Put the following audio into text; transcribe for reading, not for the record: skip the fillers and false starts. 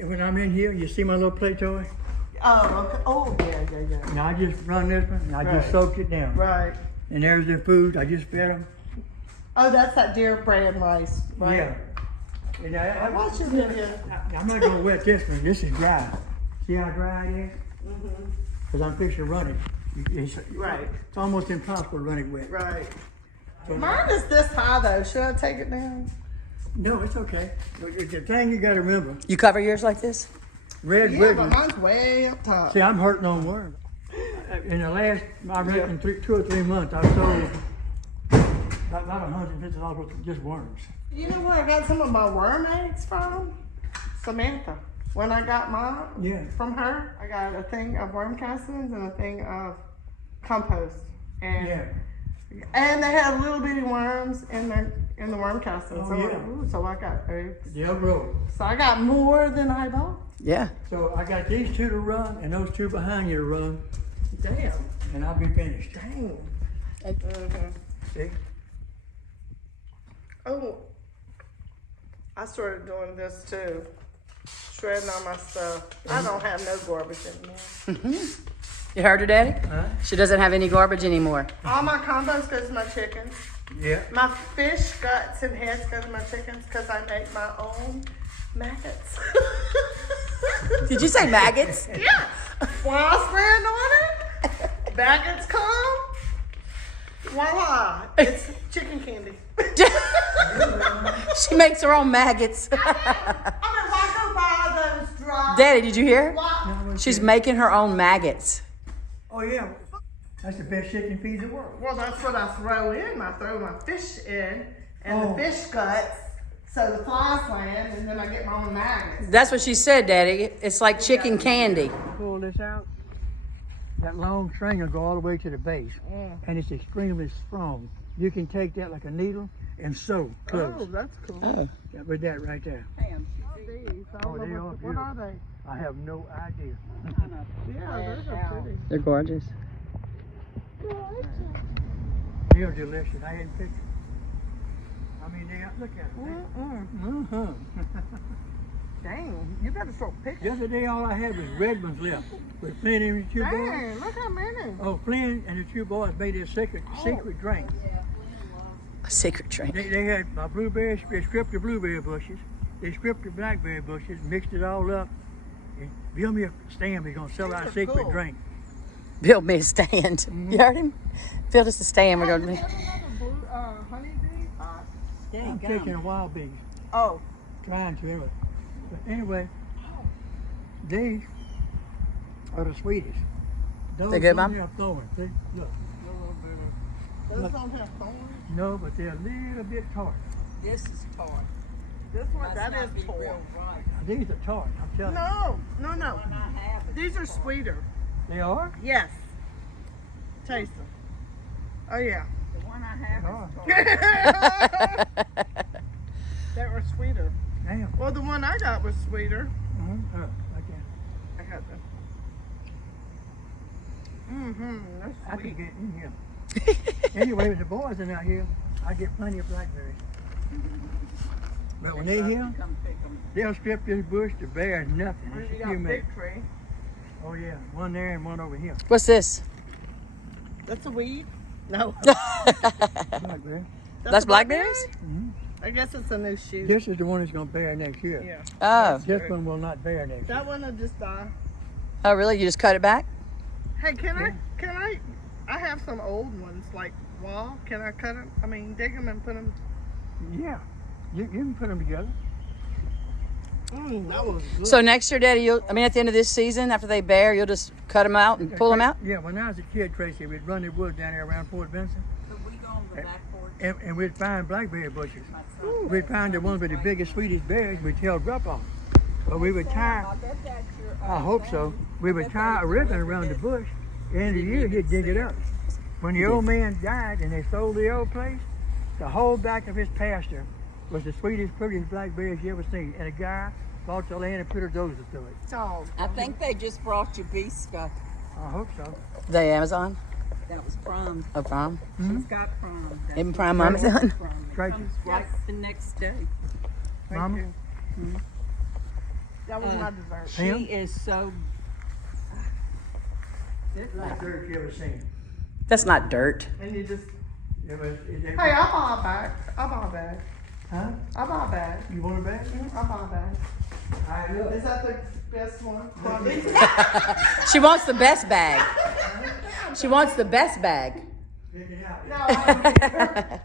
When I'm in here, you see my little play toy? Oh, okay. Oh, yeah. And I just run this one, and I just soaked it down. Right. And there's their food. I just fed them. Oh, that's that deer brand rice, right? Yeah. And I watched your video. I'm not going to wet this one. This is dry. See how dry it is? Mm-hmm. Because I'm fixing to run it. Right. It's almost impossible to run it wet. Right. Mine is this high, though. Should I take it down? No, it's okay. The thing you got to remember. You cover yours like this? Red Yeah, Wiggins. but mine's way up top. See, I'm hurting on worms. In the last, I reckon, 2 or 3 months, I've sold about $150 worth of just worms. You know where I got some of my worm eggs from? Samantha. When I got mine from her, I got a thing of worm castings and a thing of compost. And and they had little bitty worms in the worm castings. So I got eggs. They'll grow. So I got more than I bought. Yeah. So I got these 2 to run and those 2 behind you to run. Damn. And I'll be finished. Dang. See? Oh, I started doing this too. Shredding all my stuff. I don't have no garbage anymore. You heard her, Daddy? Huh? She doesn't have any garbage anymore. All my compost goes to my chickens. Yeah. My fish guts and heads go to my chickens because I make my own maggots. Did you say maggots? Yeah. Flies land on it. Maggots come. Voila. It's chicken candy. She makes her own maggots. I mean, why go buy those dry? Daddy, did you hear? Why? She's making her own maggots. Oh, yeah. That's the best chicken feed in the world. Well, that's what I throw in. I throw my fish in and the fish guts so the flies land, and then I get my own maggots. That's what she said, Daddy. It's like chicken candy. Pull this out. That long string will go all the way to the base. And it's extremely strong. You can take that like a needle and sew close. Oh, that's cool. Oh. With that right there. What are they? I have no idea. Yeah, those are pretty. They're gorgeous. They're delicious. I hadn't picked them. I mean, look at them. Dang, you better start picking. The other day, all I had was red ones left. With Flynn and the 2 boys. Dang, look how many. Oh, Flynn and the 2 boys made a secret drink. A secret drink. They had my blueberries, they stripped the blueberry bushes, they stripped the blackberry bushes, mixed it all up, and built me a stand. We're going to sell our secret drink. Build me a stand. You heard him? Build us a stand. We're going to. Honeybee pot? I'm taking wild bees. Oh. Trying to anyway. But anyway, these are the sweetest. Those They're good, Mom? don't have thorns. See? Look. Those don't have thorns? No, but they're a little bit tart. This is tart. This one, that Must not is be tart. real ripe. These are tart, I'm telling you. No. These are sweeter. They are? Yes. Taste them. Oh, yeah. The one I have is tart. They were sweeter. Damn. Well, the one I got was sweeter. I I got them. That's I sweet. could get in here. Anyway, with the boys are not here, I get plenty of blackberries. But when they here, Come pick them. they'll strip this bush to bear nothing. Where It's you a got few minutes. big tree? Oh yeah, one there and one over here. What's this? That's a weed? No. Blackberry. That's blackberries? I guess it's a new shoot. This is the one that's going to bear next year. Yeah. Oh. This one will not bear next year. That one will just die. Oh, really? You just cut it back? Hey, I have some old ones, like wall. Can I cut them? I mean, dig them and put them. Yeah, you can put them together. That was good. So next year, Daddy, at the end of this season, after they bear, you'll just cut them out and pull them out? Yeah, when I was a kid, Tracy, we'd run the woods down there around Fort Benson, So we go on the back porch. and we'd find blackberry bushes. We'd find the ones with the biggest, sweetest berries, we'd tell up on. But we would tie, I bet that's your. I hope so, we would tie a ribbon around the bush. End of the year, he'd dig it up. When the old man died and they sold the old place, the whole back of his pasture was the sweetest, prettiest blackberries you ever seen. And a guy bought the land and put a dozer through it. Oh, I think they just brought you bee stuff. I hope so. The Amazon? That was prom. Oh, prom? She's got prom. That's Even Prime Amazon? prom. It Right. comes right the next day. Mama? That was my dessert. She is so. It's like dirt you ever seen. That's not dirt. And you just, Yeah, but hey, I'll buy a bag. I'll buy a bag. Huh? I'll buy a bag. You want a bag? I'll buy a bag. All right, look. Is that the best one? She wants the best bag. She wants the best bag. Pick it out. No, I don't care.